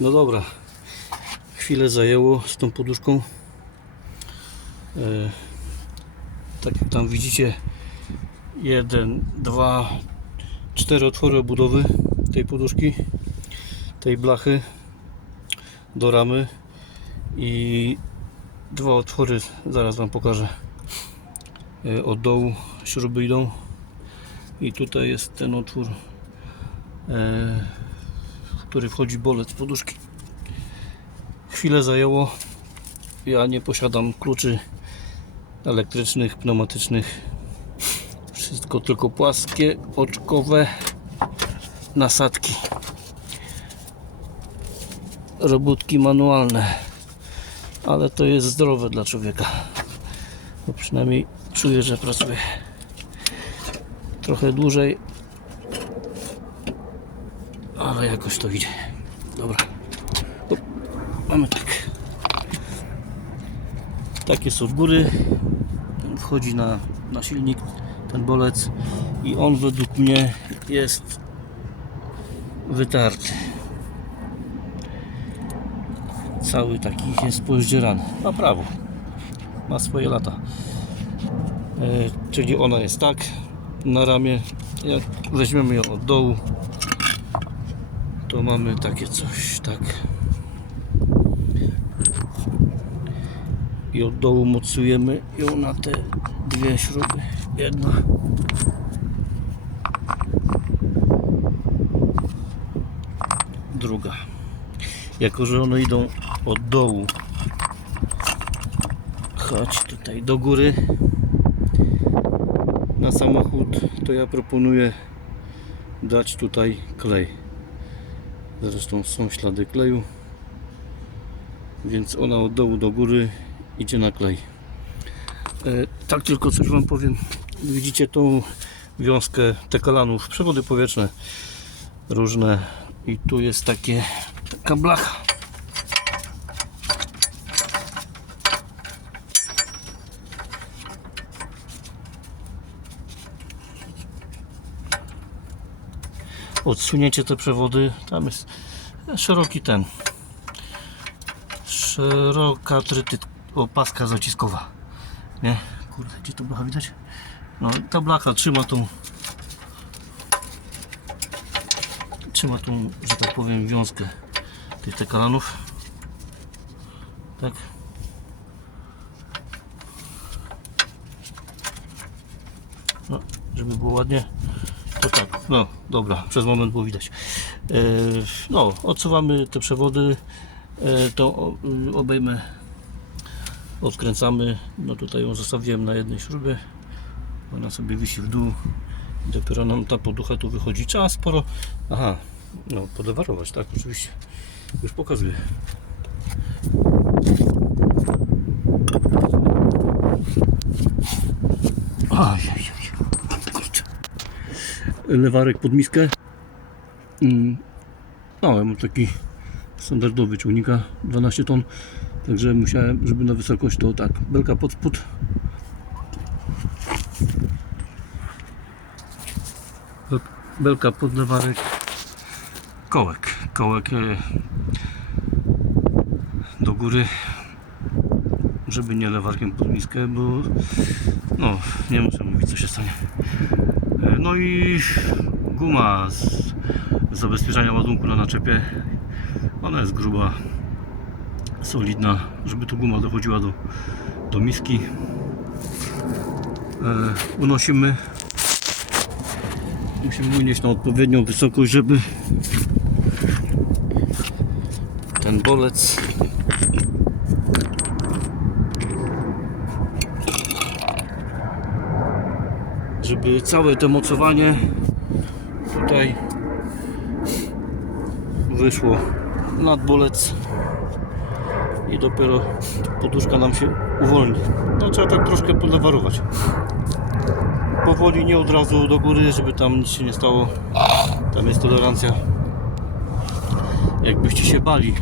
No dobra. Chwilę zajęło z tą poduszką. E, tak jak tam widzicie, jeden, dwa, cztery otwory obudowy tej poduszki, tej blachy do ramy i dwa otwory, zaraz Wam pokażę. E, Od dołu śruby idą i tutaj jest ten otwór, e, który wchodzi bolec poduszki. Chwilę zajęło. Ja nie posiadam kluczy elektrycznych, pneumatycznych. Wszystko tylko płaskie, oczkowe nasadki. Robótki manualne. Ale to jest zdrowe dla człowieka. Bo przynajmniej czuję, że pracuję trochę dłużej. Ale jakoś to idzie. Dobra. Mamy tak. Tak jest od góry. Wchodzi na, na silnik ten bolec i on według mnie jest wytarty. Cały taki jest pozdzierany. Ma prawo. Ma swoje lata. E, czyli ona jest tak na ramię. Jak weźmiemy ją od dołu, to mamy takie coś, tak. I od dołu mocujemy ją na te dwie śruby. Jedna. Druga. Jako, że one idą od dołu, chodź tutaj do góry na samochód, to ja proponuję dać tutaj klej. Zresztą są ślady kleju, więc ona od dołu do góry idzie na klej. E, tak tylko coś Wam powiem. Widzicie tą wiązkę tekalanów, przewody powietrzne różne i tu jest takie taka blacha. Odsunięcie te przewody, tam jest szeroki ten. Szeroka tryty, o, paska zaciskowa. Nie? Kurde, gdzie to blacha widać? No ta blacha trzyma tą trzyma tą, że tak powiem, wiązkę tych tekalanów tak. No, żeby było ładnie no dobra, przez moment było widać. E, no, odsuwamy te przewody. E, y, obejmę odkręcamy. No tutaj ją zostawiłem na jednej śrubie. Ona sobie wisi w dół. Dopiero nam ta poducha tu wychodzi. Trzeba sporo aha, no podewarować, tak oczywiście. Już pokazuję. Ajajaj. Lewarek pod miskę no ja mam taki standardowy ciągnika 12 ton Także musiałem, żeby na wysokość to tak, belka pod spód. Bel- Belka pod lewarek. Kołek. Kołek e, do góry. Żeby nie lewarkiem pod miskę, bo no, nie muszę co się stanie. E, No i guma z zabezpieczania ładunku na naczepie. Ona jest gruba solidna, żeby tu guma dochodziła do, do miski. E, unosimy. Musimy unieść na odpowiednią wysokość, żeby ten bolec żeby całe to mocowanie tutaj wyszło nad bolec i dopiero poduszka nam się uwolni. No trzeba tak troszkę podlewarować. Powoli, nie od razu do góry, żeby tam nic się nie stało. Tam jest tolerancja. Jakbyście się bali,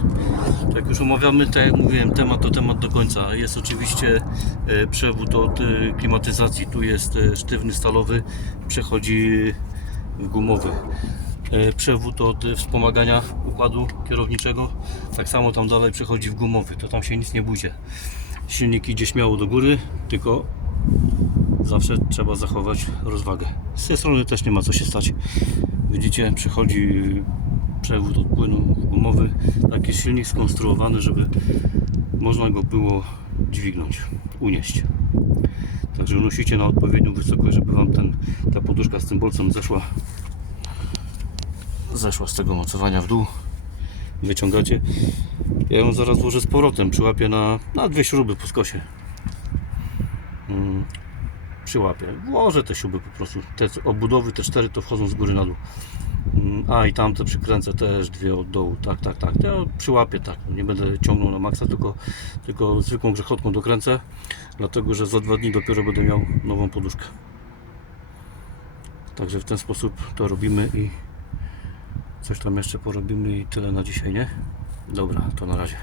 jak już omawiamy, tak jak mówiłem, temat to temat do końca. Jest oczywiście e, przewód od e, klimatyzacji, tu jest e, sztywny stalowy, przechodzi w gumowy. przewód od wspomagania układu kierowniczego. Tak samo tam dalej przechodzi w gumowy, to tam się nic nie bójcie. Silnik idzie śmiało do góry, tylko zawsze trzeba zachować rozwagę. Z tej strony też nie ma co się stać. Widzicie, przechodzi przewód od płynu gumowy. Tak jest silnik skonstruowany, żeby można go było dźwignąć, unieść. Także unosicie na odpowiednią wysokość, żeby Wam ten, ta poduszka z tym bolcem zeszła zeszła z tego mocowania w dół. Wyciągacie. Ja ją zaraz włożę z powrotem. Przyłapię na, na dwie śruby po skosie. Przyłapię. Włożę te śruby po prostu. Te obudowy, te cztery to wchodzą z góry na dół. Mm, A i tamte przykręcę też dwie od dołu. Tak, tak, tak. Ja przyłapię tak. Nie będę ciągnął na maksa, tylko, tylko zwykłą grzechotką dokręcę. Dlatego, że za dwa dni dopiero będę miał nową poduszkę. Także w ten sposób to robimy i coś tam jeszcze porobimy i tyle na dzisiaj, nie? Dobra, to na razie.